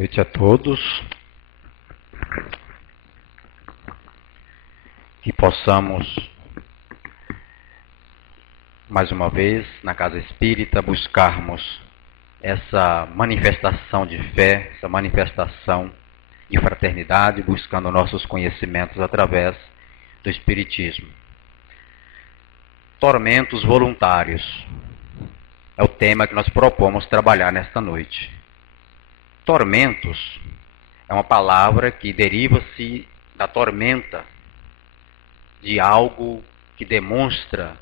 noite a todos. Que possamos, mais uma vez, na Casa Espírita, buscarmos essa manifestação de fé, essa manifestação de fraternidade, buscando nossos conhecimentos através do Espiritismo. Tormentos voluntários é o tema que nós propomos trabalhar nesta noite. Tormentos é uma palavra que deriva-se da tormenta, de algo que demonstra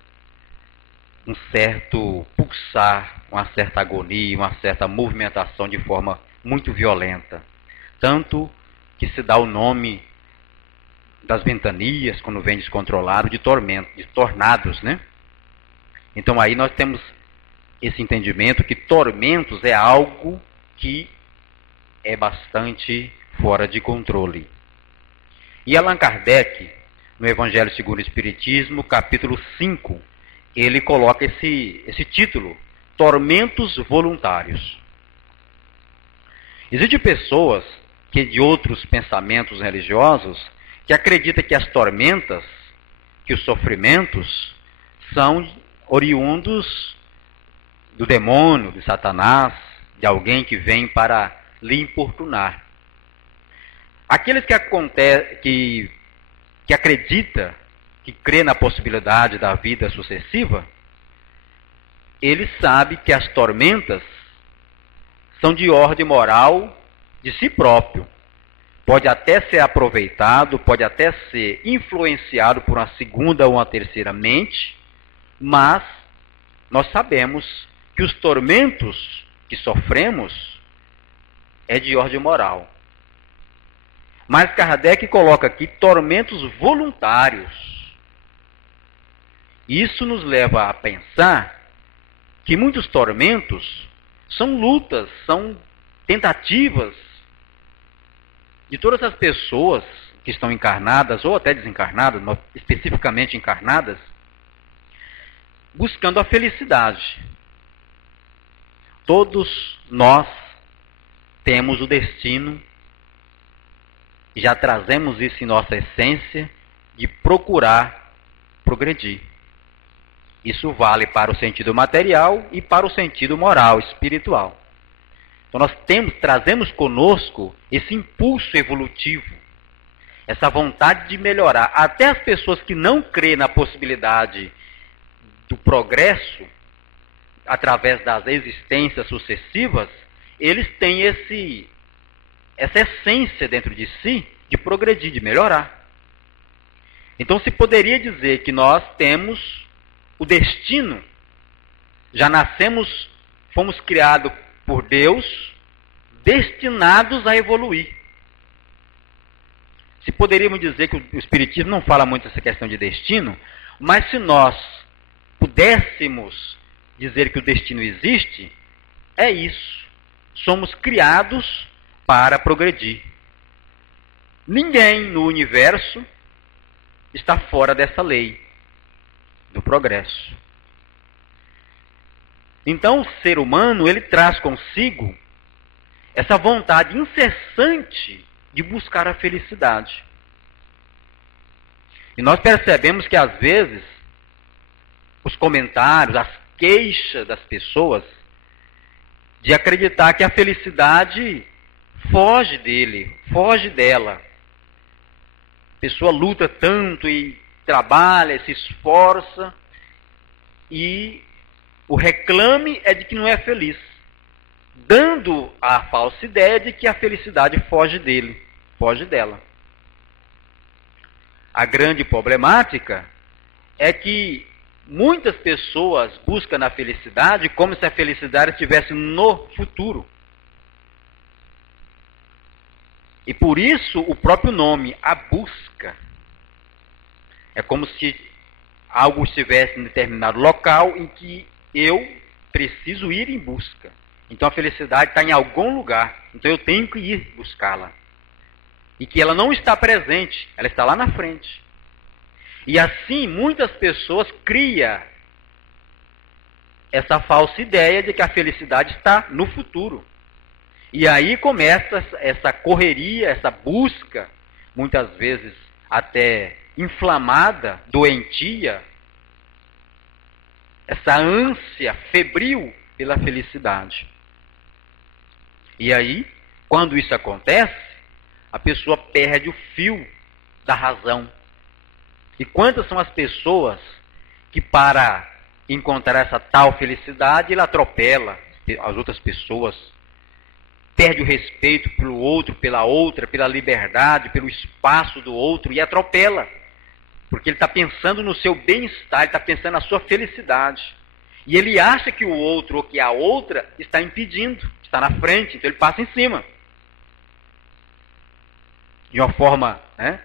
um certo pulsar, uma certa agonia, uma certa movimentação de forma muito violenta. Tanto que se dá o nome das ventanias, quando vem descontrolado, de tormento, de tornados, né? Então aí nós temos esse entendimento que tormentos é algo que é bastante fora de controle. E Allan Kardec, no Evangelho segundo o Espiritismo, capítulo 5, ele coloca esse título, Tormentos Voluntários. Existem pessoas que de outros pensamentos religiosos que acreditam que as tormentas, que os sofrimentos são oriundos do demônio, de Satanás, de alguém que vem para lhe importunar. Aqueles que acredita, que crê na possibilidade da vida sucessiva, ele sabe que as tormentas são de ordem moral de si próprio. Pode até ser aproveitado, pode até ser influenciado por uma segunda ou uma terceira mente, mas nós sabemos que os tormentos que sofremos é de ordem moral. Mas Kardec coloca aqui tormentos voluntários. Isso nos leva a pensar que muitos tormentos são lutas, são tentativas de todas as pessoas que estão encarnadas ou até desencarnadas, especificamente encarnadas, buscando a felicidade. Todos nós temos o destino, já trazemos isso em nossa essência, de procurar progredir. Isso vale para o sentido material e para o sentido moral, espiritual. Então nós trazemos conosco esse impulso evolutivo, essa vontade de melhorar. Até as pessoas que não creem na possibilidade do progresso, através das existências sucessivas, eles têm essa essência dentro de si de progredir, de melhorar. Então se poderia dizer que nós temos o destino, já nascemos, fomos criados por Deus, destinados a evoluir. Se poderíamos dizer que o Espiritismo não fala muito dessa questão de destino, mas se nós pudéssemos dizer que o destino existe, é isso. Somos criados para progredir. Ninguém no universo está fora dessa lei do progresso. Então o ser humano, ele traz consigo essa vontade incessante de buscar a felicidade. E nós percebemos que às vezes os comentários, as queixas das pessoas de acreditar que a felicidade foge dele, foge dela. A pessoa luta tanto e trabalha, se esforça, e o reclame é de que não é feliz, dando a falsa ideia de que a felicidade foge dele, foge dela. A grande problemática é que muitas pessoas buscam a felicidade como se a felicidade estivesse no futuro. E por isso o próprio nome, a busca. É como se algo estivesse em determinado local em que eu preciso ir em busca. Então a felicidade está em algum lugar. Então eu tenho que ir buscá-la. E que ela não está presente, ela está lá na frente. E assim muitas pessoas criam essa falsa ideia de que a felicidade está no futuro. E aí começa essa correria, essa busca, muitas vezes até inflamada, doentia, essa ânsia febril pela felicidade. E aí, quando isso acontece, a pessoa perde o fio da razão. E quantas são as pessoas que, para encontrar essa tal felicidade, ele atropela as outras pessoas, perde o respeito pelo outro, pela outra, pela liberdade, pelo espaço do outro e atropela. Porque ele está pensando no seu bem-estar, ele está pensando na sua felicidade. E ele acha que o outro ou que a outra está impedindo, está na frente, então ele passa em cima. De uma forma, né,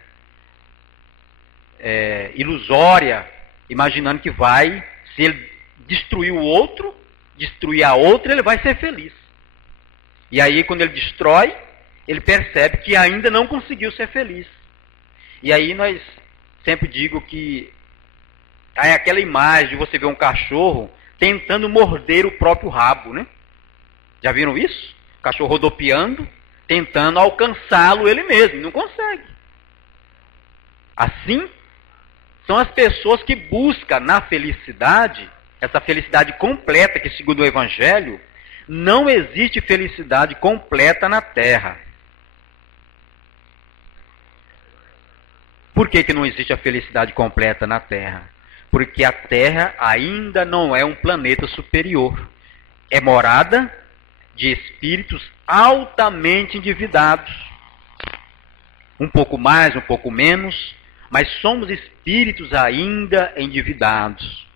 ilusória, imaginando que vai, se ele destruir o outro, destruir a outra, ele vai ser feliz. E aí, quando ele destrói, ele percebe que ainda não conseguiu ser feliz. E aí nós sempre digo que é aquela imagem de você ver um cachorro tentando morder o próprio rabo, né? Já viram isso? O cachorro rodopiando, tentando alcançá-lo ele mesmo, não consegue. Assim, são as pessoas que buscam na felicidade, essa felicidade completa, que segundo o Evangelho, não existe felicidade completa na Terra. Por que não existe a felicidade completa na Terra? Porque a Terra ainda não é um planeta superior. É morada de espíritos altamente endividados. Um pouco mais, um pouco menos, mas somos espíritos ainda endividados.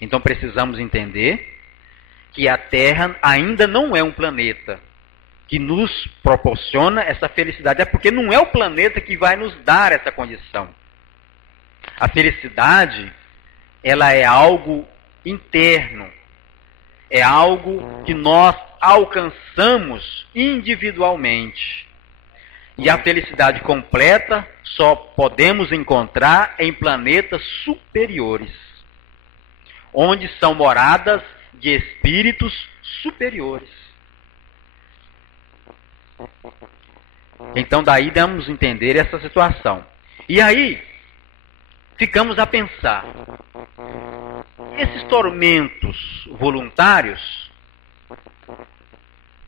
Então precisamos entender que a Terra ainda não é um planeta que nos proporciona essa felicidade. É porque não é o planeta que vai nos dar essa condição. A felicidade, ela é algo interno. É algo que nós alcançamos individualmente. E a felicidade completa só podemos encontrar em planetas superiores, onde são moradas de espíritos superiores. Então daí damos a entender essa situação. E aí, ficamos a pensar, esses tormentos voluntários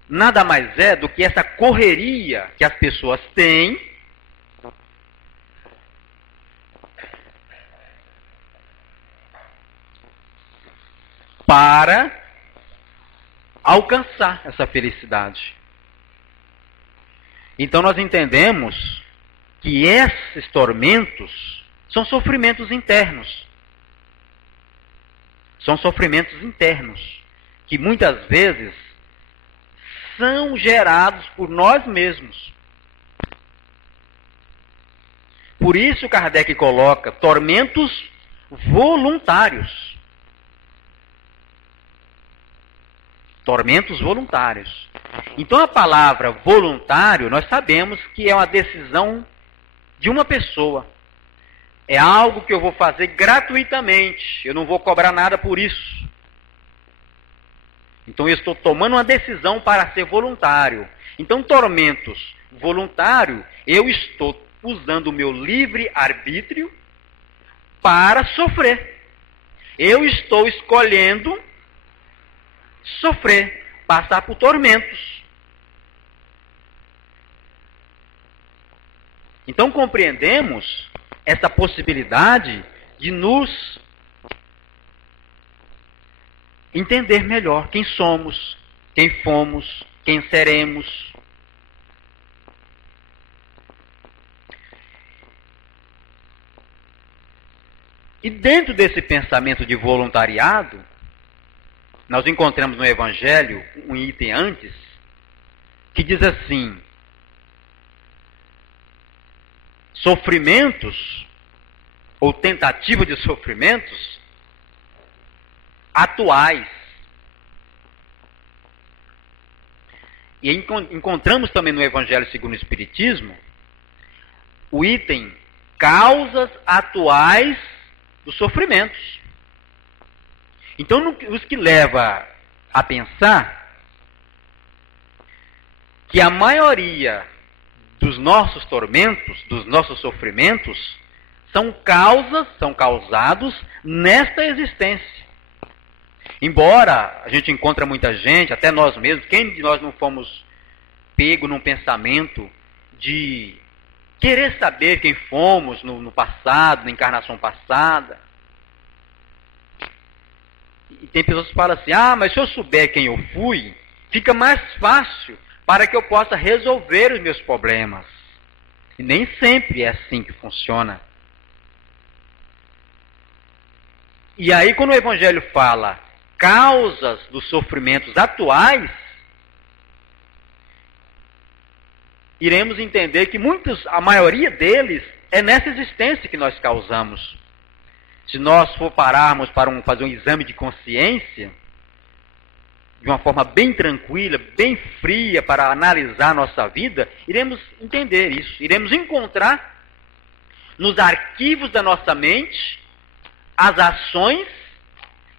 nada mais é do que essa correria que as pessoas têm para alcançar essa felicidade. Então nós entendemos que esses tormentos são sofrimentos internos. São sofrimentos internos, que muitas vezes são gerados por nós mesmos. Por isso Kardec coloca tormentos voluntários. Tormentos voluntários. Então a palavra voluntário, nós sabemos que é uma decisão de uma pessoa. É algo que eu vou fazer gratuitamente. Eu não vou cobrar nada por isso. Então eu estou tomando uma decisão para ser voluntário. Então tormentos voluntário, eu estou usando o meu livre-arbítrio para sofrer. Eu estou escolhendo sofrer, passar por tormentos. Então compreendemos essa possibilidade de nos entender melhor quem somos, quem fomos, quem seremos. E dentro desse pensamento de voluntariado, nós encontramos no Evangelho um item antes, que diz assim: sofrimentos, ou tentativa de sofrimentos, atuais. E encontramos também no Evangelho segundo o Espiritismo o item causas atuais dos sofrimentos. Então, os que levam a pensar que a maioria dos nossos tormentos, dos nossos sofrimentos, são causados nesta existência. Embora a gente encontre muita gente, até nós mesmos, quem de nós não fomos pego num pensamento de querer saber quem fomos no passado, na encarnação passada. E tem pessoas que falam assim, mas se eu souber quem eu fui, fica mais fácil para que eu possa resolver os meus problemas. E nem sempre é assim que funciona. E aí, quando o Evangelho fala causas dos sofrimentos atuais, iremos entender que a maioria deles é nessa existência que nós causamos. Se nós for pararmos para fazer um exame de consciência, de uma forma bem tranquila, bem fria, para analisar a nossa vida, iremos entender isso. Iremos encontrar nos arquivos da nossa mente as ações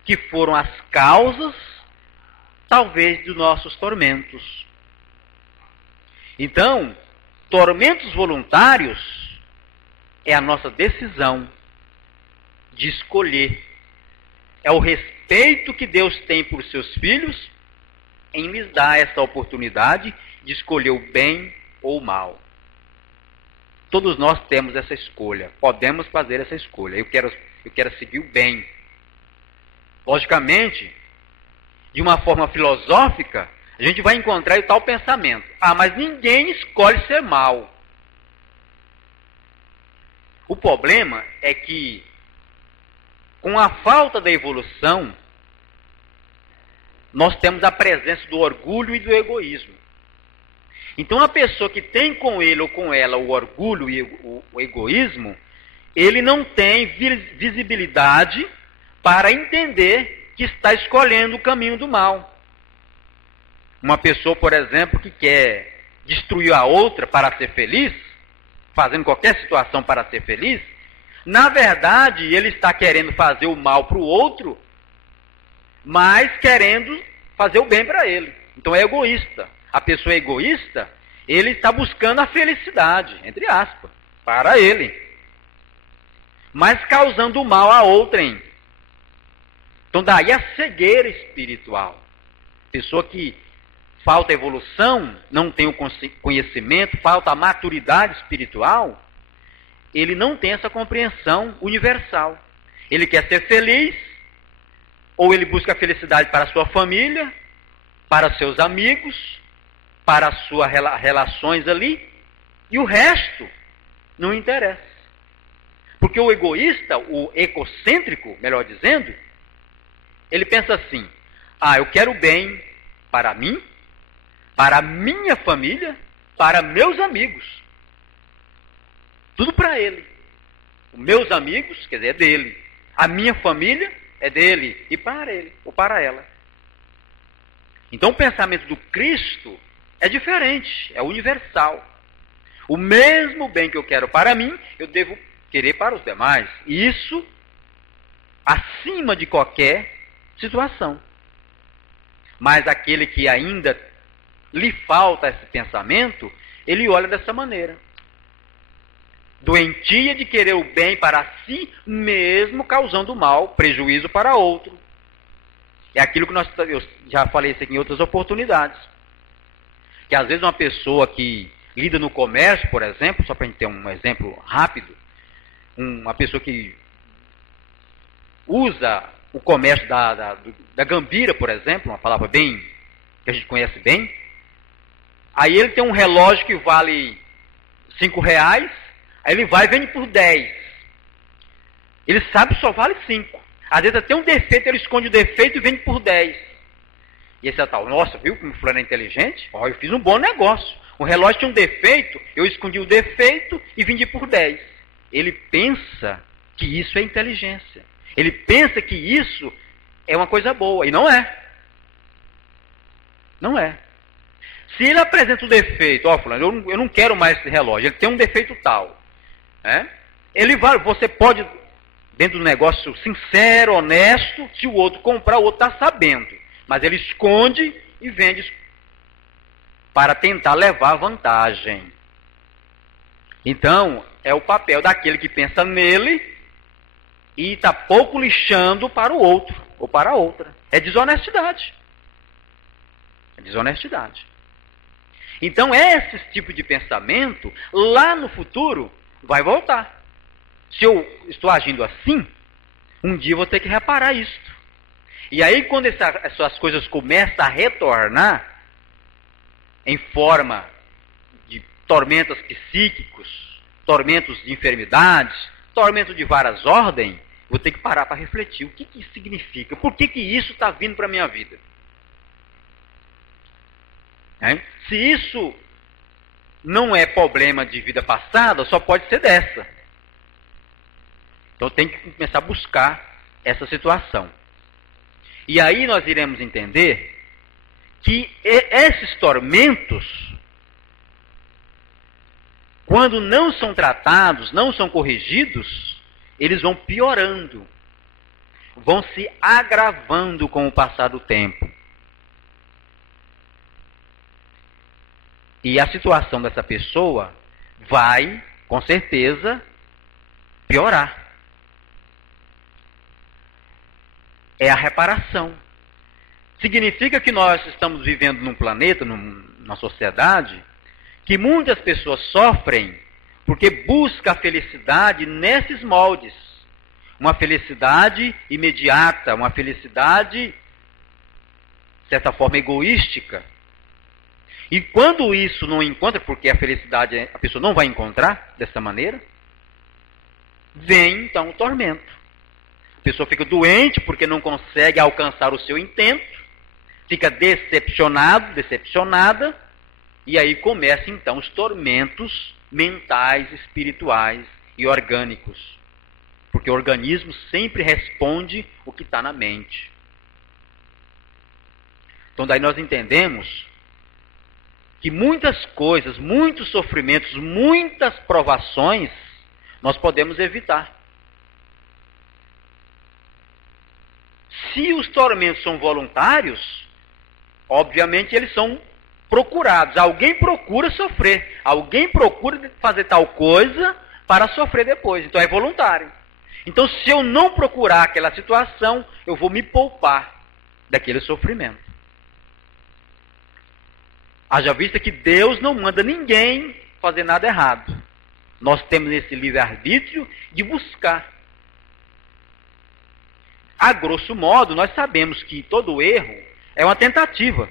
que foram as causas, talvez, dos nossos tormentos. Então, tormentos voluntários é a nossa decisão de escolher. É o respeito que Deus tem por seus filhos em lhes dar essa oportunidade de escolher o bem ou o mal. Todos nós temos essa escolha, podemos fazer essa escolha. Eu quero seguir o bem. Logicamente, de uma forma filosófica, a gente vai encontrar o tal pensamento. Mas ninguém escolhe ser mal. O problema é que, com a falta da evolução, nós temos a presença do orgulho e do egoísmo. Então, a pessoa que tem com ele ou com ela o orgulho e o egoísmo, ele não tem visibilidade para entender que está escolhendo o caminho do mal. Uma pessoa, por exemplo, que quer destruir a outra para ser feliz, fazendo qualquer situação para ser feliz, na verdade, ele está querendo fazer o mal para o outro, mas querendo fazer o bem para ele. Então é egoísta. A pessoa egoísta, ele está buscando a felicidade, entre aspas, para ele, mas causando o mal a outrem. Então daí a cegueira espiritual. Pessoa que falta evolução, não tem o conhecimento, falta a maturidade espiritual, ele não tem essa compreensão universal. Ele quer ser feliz, ou ele busca a felicidade para a sua família, para seus amigos, para as suas relações ali, e o resto não interessa. Porque o egoísta, o egocêntrico, melhor dizendo, ele pensa assim, eu quero o bem para mim, para a minha família, para meus amigos. Tudo para ele. Os meus amigos, quer dizer, é dele. A minha família é dele e para ele, ou para ela. Então o pensamento do Cristo é diferente, é universal. O mesmo bem que eu quero para mim, eu devo querer para os demais. E isso acima de qualquer situação. Mas aquele que ainda lhe falta esse pensamento, ele olha dessa maneira. Doentia de querer o bem para si, mesmo causando mal, prejuízo para outro. É aquilo que eu já falei isso aqui em outras oportunidades. Que às vezes uma pessoa que lida no comércio, por exemplo, só para a gente ter um exemplo rápido, uma pessoa que usa o comércio da gambira, por exemplo, uma palavra bem que a gente conhece bem, aí ele tem um relógio que vale R$5, aí ele vai e vende por 10. Ele sabe que só vale 5. Às vezes até um defeito, ele esconde o defeito e vende por 10. E esse é tal, nossa, viu como o fulano é inteligente? Eu fiz um bom negócio. O relógio tinha um defeito, eu escondi o defeito e vendi por 10. Ele pensa que isso é inteligência. Ele pensa que isso é uma coisa boa, e não é. Não é. Se ele apresenta o defeito, fulano, eu não quero mais esse relógio, ele tem um defeito tal. Você pode, dentro do negócio sincero, honesto, se o outro comprar, o outro está sabendo. mas ele esconde e vende para tentar levar vantagem. Então, é o papel daquele que pensa nele e está pouco lixando para o outro ou para a outra. É desonestidade. É desonestidade. Então, esse tipo de pensamento, lá no futuro, vai voltar. Se eu estou agindo assim, um dia eu vou ter que reparar isso. E aí, quando essas coisas começam a retornar, em forma de tormentos psíquicos, tormentos de enfermidades, tormentos de várias ordens, vou ter que parar para refletir. O que isso significa? Por que isso está vindo para a minha vida? Se isso não é problema de vida passada, só pode ser dessa. Então tem que começar a buscar essa situação. E aí nós iremos entender que esses tormentos, quando não são tratados, não são corrigidos, eles vão piorando, vão se agravando com o passar do tempo. E a situação dessa pessoa vai, com certeza, piorar. É a reparação. Significa que nós estamos vivendo num planeta, numa sociedade, que muitas pessoas sofrem porque buscam a felicidade nesses moldes. Uma felicidade imediata, uma felicidade, de certa forma, egoística. E quando isso não encontra, porque a felicidade a pessoa não vai encontrar dessa maneira, vem então o tormento. A pessoa fica doente porque não consegue alcançar o seu intento, fica decepcionada, e aí começam então os tormentos mentais, espirituais e orgânicos. Porque o organismo sempre responde o que está na mente. Então daí nós entendemos que muitas coisas, muitos sofrimentos, muitas provações, nós podemos evitar. Se os tormentos são voluntários, obviamente eles são procurados. Alguém procura sofrer. Alguém procura fazer tal coisa para sofrer depois. Então é voluntário. Então se eu não procurar aquela situação, eu vou me poupar daquele sofrimento. Haja vista que Deus não manda ninguém fazer nada errado. Nós temos esse livre-arbítrio de buscar. A grosso modo, nós sabemos que todo erro é uma tentativa.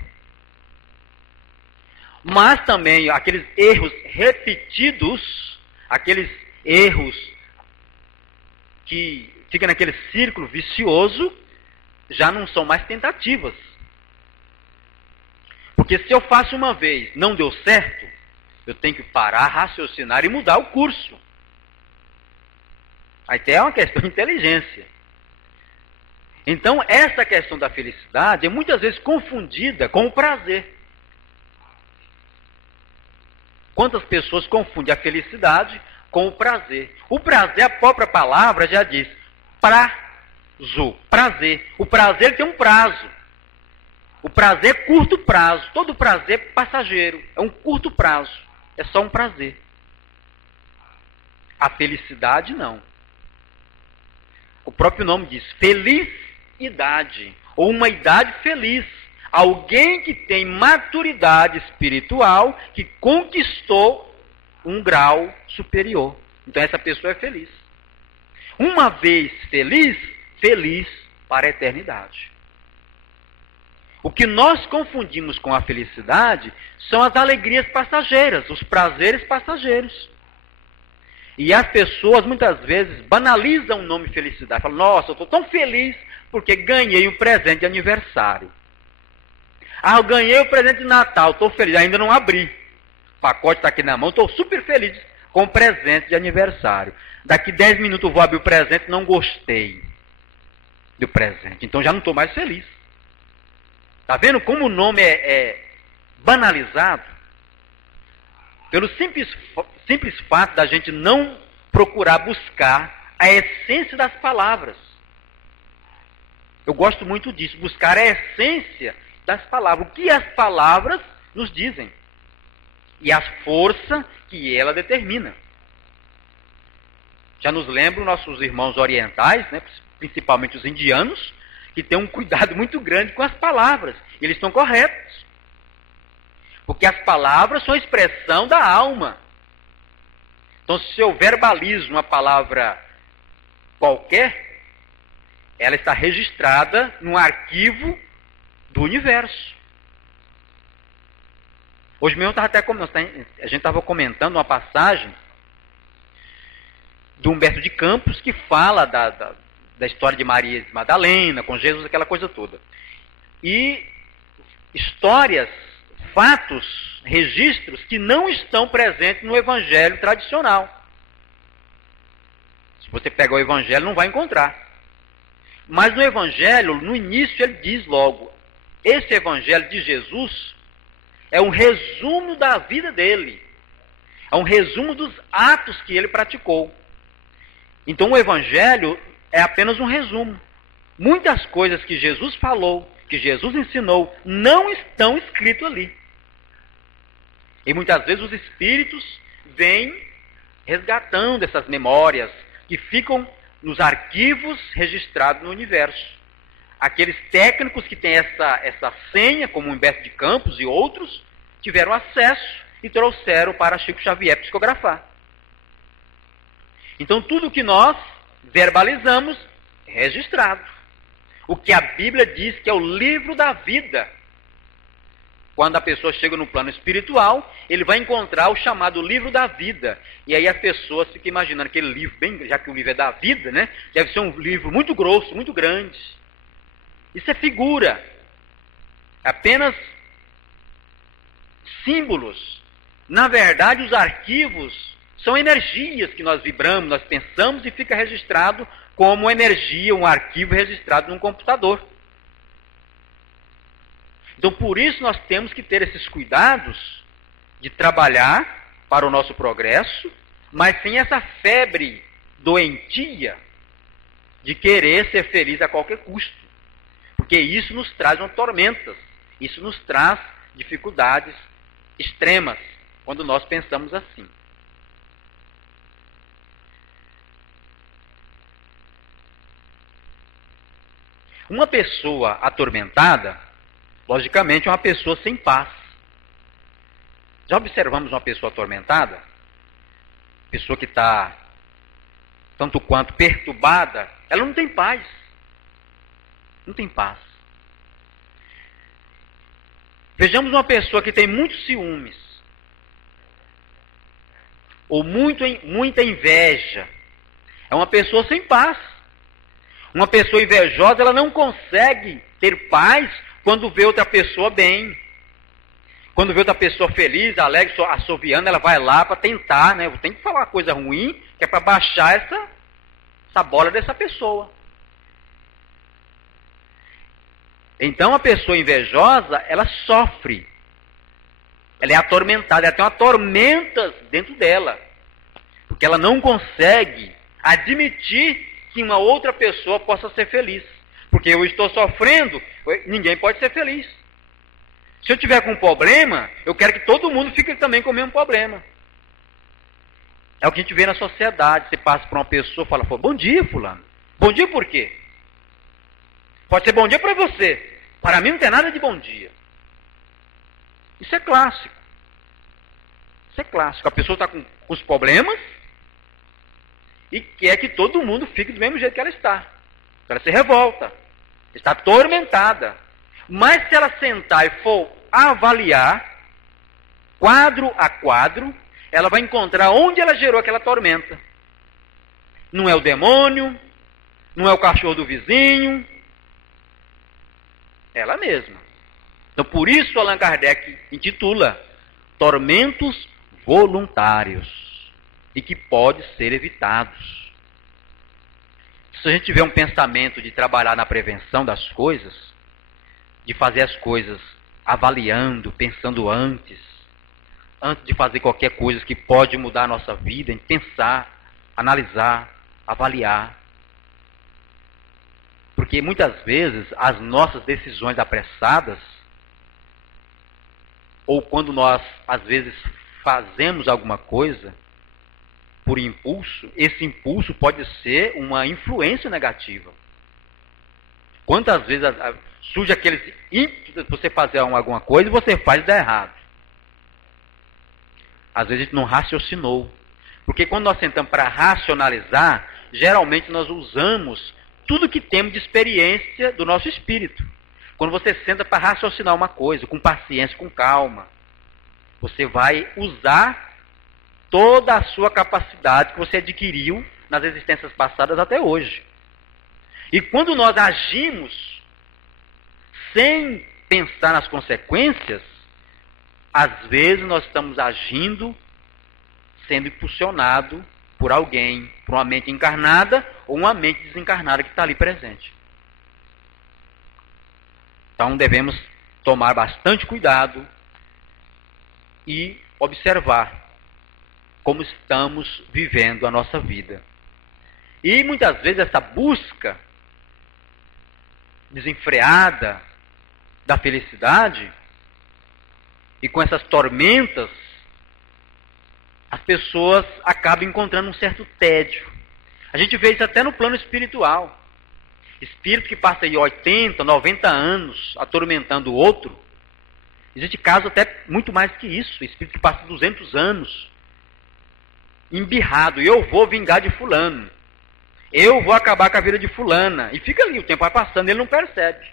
Mas também aqueles erros repetidos, aqueles erros que ficam naquele círculo vicioso, já não são mais tentativas. Porque se eu faço uma vez, não deu certo, eu tenho que parar, raciocinar e mudar o curso. Até é uma questão de inteligência. Então, essa questão da felicidade é muitas vezes confundida com o prazer. Quantas pessoas confundem a felicidade com o prazer? O prazer, a própria palavra já diz, prazo, prazer. O prazer tem um prazo. O prazer é curto prazo. Todo prazer é passageiro. É um curto prazo. É só um prazer. A felicidade, não. O próprio nome diz felicidade. Ou uma idade feliz. Alguém que tem maturidade espiritual, que conquistou um grau superior. Então essa pessoa é feliz. Uma vez feliz, feliz para a eternidade. O que nós confundimos com a felicidade são as alegrias passageiras, os prazeres passageiros. E as pessoas muitas vezes banalizam o nome felicidade. Falam, nossa, eu estou tão feliz porque ganhei um presente de aniversário. Ah, eu ganhei o presente de Natal, estou feliz, ainda não abri. O pacote está aqui na mão, estou super feliz com o presente de aniversário. Daqui 10 minutos eu vou abrir o presente e não gostei do presente. Então já não estou mais feliz. Está vendo como o nome é banalizado? Pelo simples fato da gente não procurar buscar a essência das palavras. Eu gosto muito disso, buscar a essência das palavras, o que as palavras nos dizem e a força que ela determina. Já nos lembram nossos irmãos orientais, né, principalmente os indianos, que têm um cuidado muito grande com as palavras. Eles estão corretos. Porque as palavras são a expressão da alma. Então, se eu verbalizo uma palavra qualquer, ela está registrada num arquivo do universo. Hoje mesmo a gente estava comentando uma passagem do Humberto de Campos que fala da história de Maria de Madalena, com Jesus, aquela coisa toda. E histórias, fatos, registros que não estão presentes no Evangelho tradicional. Se você pegar o Evangelho, não vai encontrar. Mas no Evangelho, no início, ele diz logo, esse Evangelho de Jesus é um resumo da vida dele. É um resumo dos atos que ele praticou. Então o Evangelho é apenas um resumo. Muitas coisas que Jesus falou, que Jesus ensinou, não estão escritas ali. E muitas vezes os espíritos vêm resgatando essas memórias que ficam nos arquivos registrados no universo. Aqueles técnicos que têm essa senha, como Humberto de Campos e outros, tiveram acesso e trouxeram para Chico Xavier psicografar. Então tudo que nós verbalizamos é registrado. O que a Bíblia diz que é o livro da vida. Quando a pessoa chega no plano espiritual, ele vai encontrar o chamado livro da vida. E aí as pessoas ficam imaginando aquele livro, bem, já que o livro é da vida, né? Deve ser um livro muito grosso, muito grande. Isso é figura. Apenas símbolos. Na verdade, os arquivos são energias que nós vibramos, nós pensamos e fica registrado como energia, um arquivo registrado num computador. Então, por isso nós temos que ter esses cuidados de trabalhar para o nosso progresso, mas sem essa febre doentia de querer ser feliz a qualquer custo. Porque isso nos traz uma tormentas, isso nos traz dificuldades extremas, quando nós pensamos assim. Uma pessoa atormentada, logicamente, é uma pessoa sem paz. Já observamos uma pessoa atormentada? Pessoa que está tanto quanto perturbada, ela não tem paz. Não tem paz. Vejamos uma pessoa que tem muitos ciúmes, ou muita inveja. É uma pessoa sem paz. Uma pessoa invejosa, ela não consegue ter paz quando vê outra pessoa bem. Quando vê outra pessoa feliz, alegre, assoviando, ela vai lá para tentar, né? Tem que falar uma coisa ruim, que é para baixar essa bola dessa pessoa. Então a pessoa invejosa, ela sofre. Ela é atormentada, ela tem uma tormenta dentro dela. Porque ela não consegue admitir que uma outra pessoa possa ser feliz. Porque eu estou sofrendo, ninguém pode ser feliz. Se eu tiver com um problema, eu quero que todo mundo fique também com o mesmo problema. É o que a gente vê na sociedade. Você passa por uma pessoa e fala, bom dia, fulano. Bom dia por quê? Pode ser bom dia para você. Para mim não tem nada de bom dia. Isso é clássico. Isso é clássico. A pessoa está com os problemas e quer que todo mundo fique do mesmo jeito que ela está. Ela se revolta. Está atormentada. Mas se ela sentar e for avaliar, quadro a quadro, ela vai encontrar onde ela gerou aquela tormenta. Não é o demônio, não é o cachorro do vizinho, ela mesma. Então, por isso Allan Kardec intitula Tormentos Voluntários, e que pode ser evitados. Se a gente tiver um pensamento de trabalhar na prevenção das coisas, de fazer as coisas avaliando, pensando antes de fazer qualquer coisa que pode mudar a nossa vida, em pensar, analisar, avaliar. Porque muitas vezes as nossas decisões apressadas, ou quando nós, às vezes, fazemos alguma coisa por impulso, esse impulso pode ser uma influência negativa. Quantas vezes surge aqueles ímpetos de você fazer alguma coisa e você faz e dá errado? Às vezes a gente não raciocinou. Porque quando nós sentamos para racionalizar, geralmente nós usamos tudo que temos de experiência do nosso espírito. Quando você senta para raciocinar uma coisa, com paciência, com calma, você vai usar toda a sua capacidade que você adquiriu nas existências passadas até hoje. E quando nós agimos sem pensar nas consequências, às vezes nós estamos agindo sendo impulsionado por alguém, por uma mente encarnada ou uma mente desencarnada que está ali presente. Então devemos tomar bastante cuidado e observar como estamos vivendo a nossa vida. E muitas vezes essa busca desenfreada da felicidade, e com essas tormentas, as pessoas acabam encontrando um certo tédio. A gente vê isso até no plano espiritual. Espírito que passa aí 80, 90 anos atormentando o outro. Existe caso até muito mais que isso. Espírito que passa 200 anos embirrado. Eu vou vingar de fulano. Eu vou acabar com a vida de fulana. E fica ali, o tempo vai passando, ele não percebe.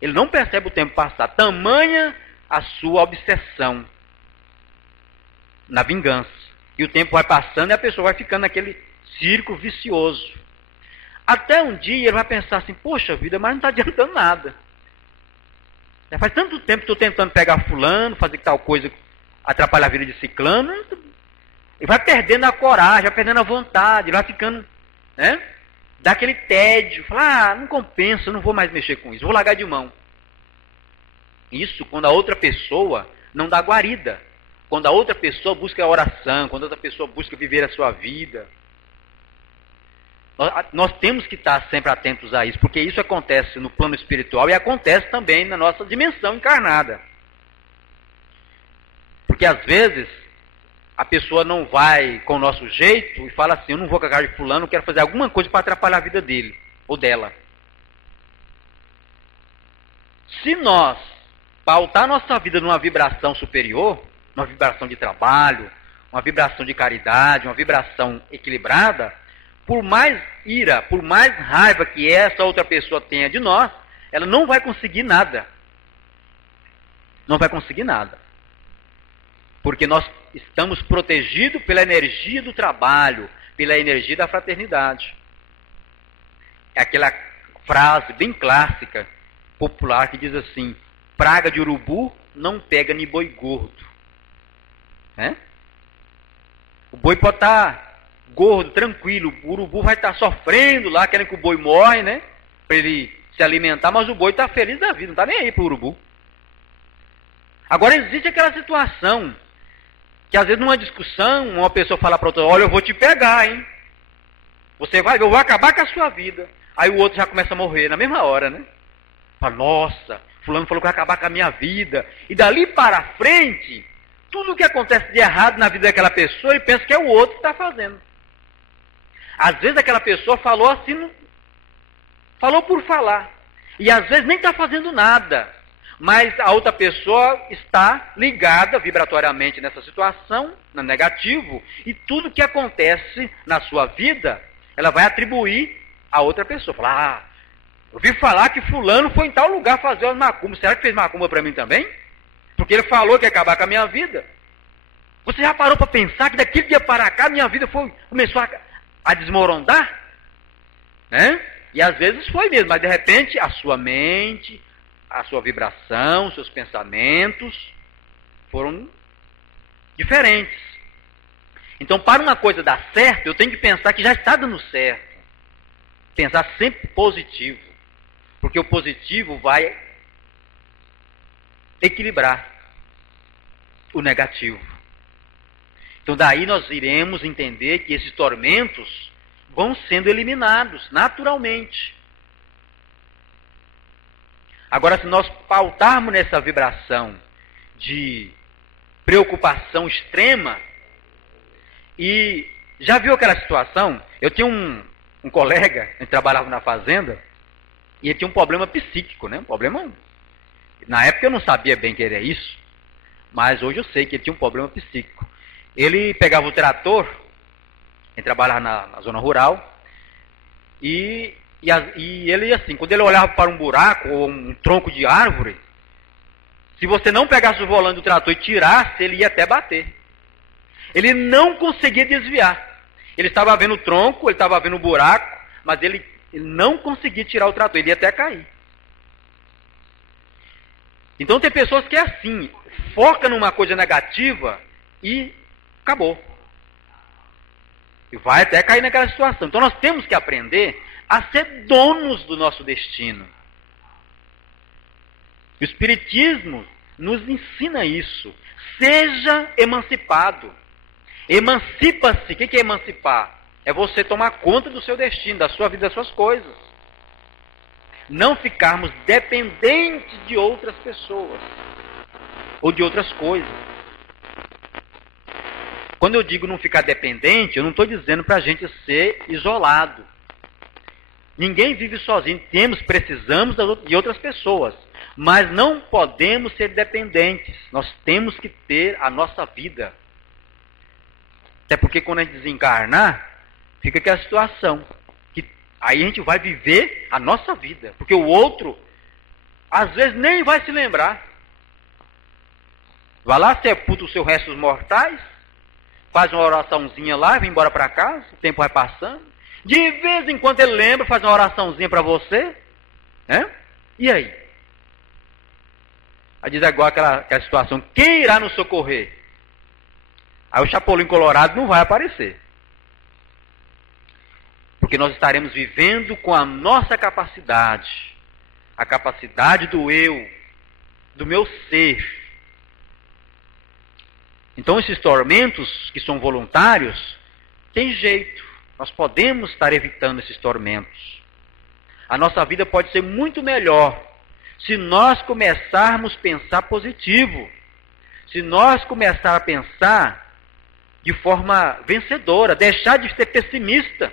Ele não percebe o tempo passar. Tamanha a sua obsessão na vingança. E o tempo vai passando e a pessoa vai ficando naquele círculo vicioso. Até um dia ele vai pensar assim, poxa vida, mas não está adiantando nada. Já faz tanto tempo que estou tentando pegar fulano, fazer tal coisa, atrapalhar a vida de ciclano. Ele vai perdendo a coragem, vai perdendo a vontade, ele vai ficando, né? Dá aquele tédio, fala, não compensa, eu não vou mais mexer com isso, vou largar de mão. Isso quando a outra pessoa não dá guarida. Quando a outra pessoa busca a oração, quando a outra pessoa busca viver a sua vida. Nós temos que estar sempre atentos a isso, porque isso acontece no plano espiritual e acontece também na nossa dimensão encarnada. Porque às vezes a pessoa não vai com o nosso jeito e fala assim, eu não vou com a cara de fulano, eu quero fazer alguma coisa para atrapalhar a vida dele ou dela. Se nós pautar nossa vida numa vibração superior, uma vibração de trabalho, uma vibração de caridade, uma vibração equilibrada, por mais ira, por mais raiva que essa outra pessoa tenha de nós, ela não vai conseguir nada. Não vai conseguir nada. Porque nós estamos protegidos pela energia do trabalho, pela energia da fraternidade. É aquela frase bem clássica, popular, que diz assim, praga de urubu não pega nem boi gordo. Né? O boi pode estar gordo, tranquilo, o urubu vai estar sofrendo lá, querendo que o boi morre, né? Para ele se alimentar, mas o boi está feliz da vida, não está nem aí para o urubu. Agora existe aquela situação que às vezes numa discussão, uma pessoa fala para outra, olha, eu vou te pegar, hein? Você vai ver, eu vou acabar com a sua vida. Aí o outro já começa a morrer na mesma hora, né? Fala, nossa, fulano falou que vai acabar com a minha vida. E dali para frente, tudo que acontece de errado na vida daquela pessoa, ele pensa que é o outro que está fazendo. Às vezes aquela pessoa falou assim, falou por falar. E às vezes nem está fazendo nada. Mas a outra pessoa está ligada vibratoriamente nessa situação, no negativo, e tudo que acontece na sua vida, ela vai atribuir a outra pessoa. Falar, eu ouvi falar que fulano foi em tal lugar fazer as macumbas. Será que fez macumba para mim também? Porque ele falou que ia acabar com a minha vida. Você já parou para pensar que daquele dia para cá, minha vida começou a desmoronar? Né? E às vezes foi mesmo, mas de repente a sua mente, a sua vibração, seus pensamentos foram diferentes. Então, para uma coisa dar certo, eu tenho que pensar que já está dando certo. Pensar sempre positivo. Porque o positivo vai equilibrar o negativo. Então, daí nós iremos entender que esses tormentos vão sendo eliminados naturalmente. Agora, se nós pautarmos nessa vibração de preocupação extrema, e já viu aquela situação? Eu tinha um colega, que trabalhava na fazenda, e ele tinha um problema psíquico, né? Um problema... Na época eu não sabia bem que era isso, mas hoje eu sei que ele tinha um problema psíquico. Ele pegava o trator, ele trabalhava na zona rural, e ele, assim, quando ele olhava para um buraco ou um tronco de árvore, se você não pegasse o volante do trator e tirasse, ele ia até bater. Ele não conseguia desviar. Ele estava vendo o tronco, ele estava vendo o buraco, mas ele não conseguia tirar o trator, ele ia até cair. Então tem pessoas que é assim, foca numa coisa negativa e acabou. E vai até cair naquela situação. Então nós temos que aprender a ser donos do nosso destino. O Espiritismo nos ensina isso. Seja emancipado. Emancipa-se. O que é emancipar? É você tomar conta do seu destino, da sua vida, das suas coisas. Não ficarmos dependentes de outras pessoas ou de outras coisas. Quando eu digo não ficar dependente, eu não estou dizendo para a gente ser isolado. Ninguém vive sozinho. Precisamos de outras pessoas. Mas não podemos ser dependentes. Nós temos que ter a nossa vida. Até porque quando a gente desencarnar, fica aquela situação. Que aí a gente vai viver a nossa vida. Porque o outro, às vezes, nem vai se lembrar. Vai lá, sepulta os seus restos mortais, faz uma oraçãozinha lá, vem embora para casa, o tempo vai passando. De vez em quando ele lembra, faz uma oraçãozinha para você. Né? E aí? Aí diz agora aquela situação, quem irá nos socorrer? Aí o Chapolin Colorado não vai aparecer. Porque nós estaremos vivendo com a nossa capacidade. A capacidade do eu, do meu ser. Então esses tormentos que são voluntários, tem jeito. Nós podemos estar evitando esses tormentos. A nossa vida pode ser muito melhor se nós começarmos a pensar positivo. Se nós começarmos a pensar de forma vencedora, deixar de ser pessimista.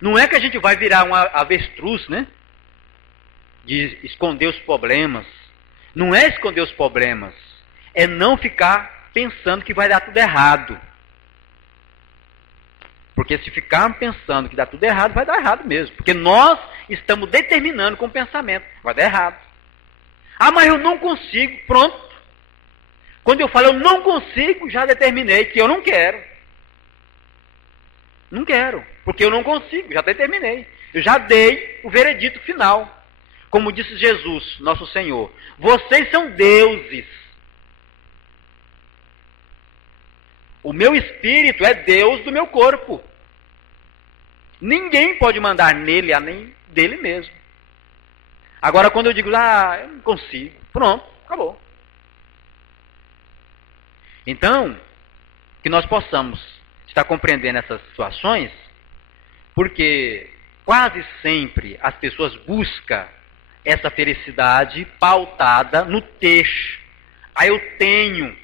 Não é que a gente vai virar um avestruz, né? De esconder os problemas. Não é esconder os problemas. É não ficar pensando que vai dar tudo errado. Porque se ficarmos pensando que dá tudo errado, vai dar errado mesmo. Porque nós estamos determinando com o pensamento. Vai dar errado. Ah, mas eu não consigo. Pronto. Quando eu falo eu não consigo, já determinei que eu não quero. Não quero. Porque eu não consigo, já determinei. Eu já dei o veredito final. Como disse Jesus, nosso Senhor. Vocês são deuses. O meu espírito é Deus do meu corpo. Ninguém pode mandar nele, a nem dele mesmo. Agora, quando eu digo, eu não consigo, pronto, acabou. Então, que nós possamos estar compreendendo essas situações, porque quase sempre as pessoas buscam essa felicidade pautada no ter. Eu tenho.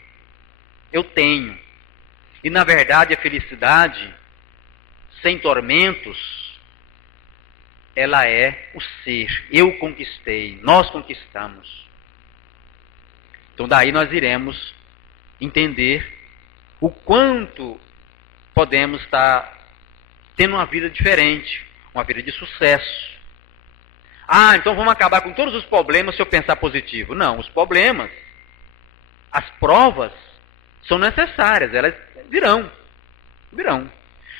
E, na verdade, a felicidade, sem tormentos, ela é o ser. Eu conquistei, nós conquistamos. Então, daí nós iremos entender o quanto podemos estar tendo uma vida diferente, uma vida de sucesso. Então vamos acabar com todos os problemas se eu pensar positivo. Não, os problemas, as provas, são necessárias, elas virão.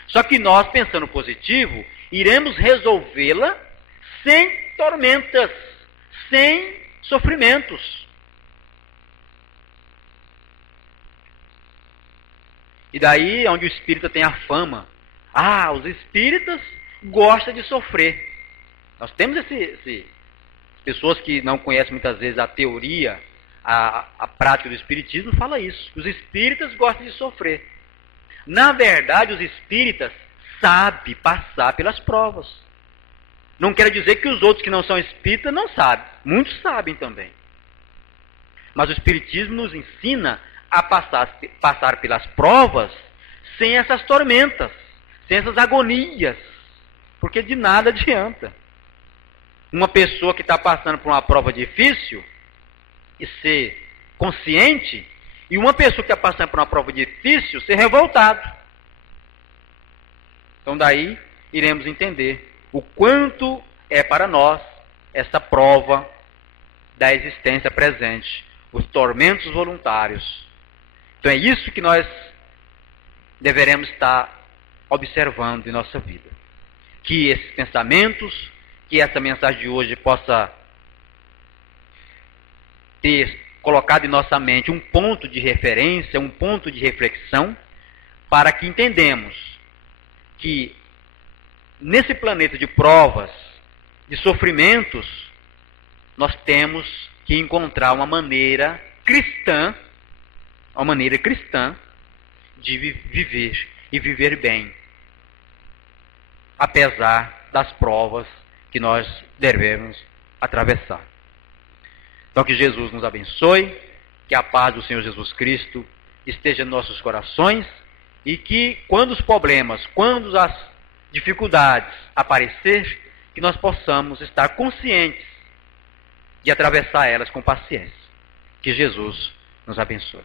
Só que nós, pensando positivo, iremos resolvê-la sem tormentas, sem sofrimentos. E daí é onde o espírita tem a fama. Os espíritas gostam de sofrer. Nós temos pessoas que não conhecem muitas vezes a teoria, a prática do espiritismo fala isso. Os espíritas gostam de sofrer. Na verdade, os espíritas sabem passar pelas provas. Não quer dizer que os outros que não são espíritas não sabem. Muitos sabem também. Mas o Espiritismo nos ensina a passar pelas provas sem essas tormentas, sem essas agonias. Porque de nada adianta. Uma pessoa que está passando por uma prova difícil e ser consciente, e uma pessoa que está passando por uma prova difícil ser revoltado. Então daí iremos entender o quanto é para nós essa prova da existência presente, os tormentos voluntários. Então é isso que nós deveremos estar observando em nossa vida. Que esses pensamentos, que essa mensagem de hoje possa ter colocado em nossa mente um ponto de referência, um ponto de reflexão, para que entendamos que nesse planeta de provas, de sofrimentos, nós temos que encontrar uma maneira cristã de viver e viver bem, apesar das provas que nós devemos atravessar. Então que Jesus nos abençoe, que a paz do Senhor Jesus Cristo esteja em nossos corações e que quando os problemas, quando as dificuldades aparecer, que nós possamos estar conscientes de atravessar elas com paciência. Que Jesus nos abençoe.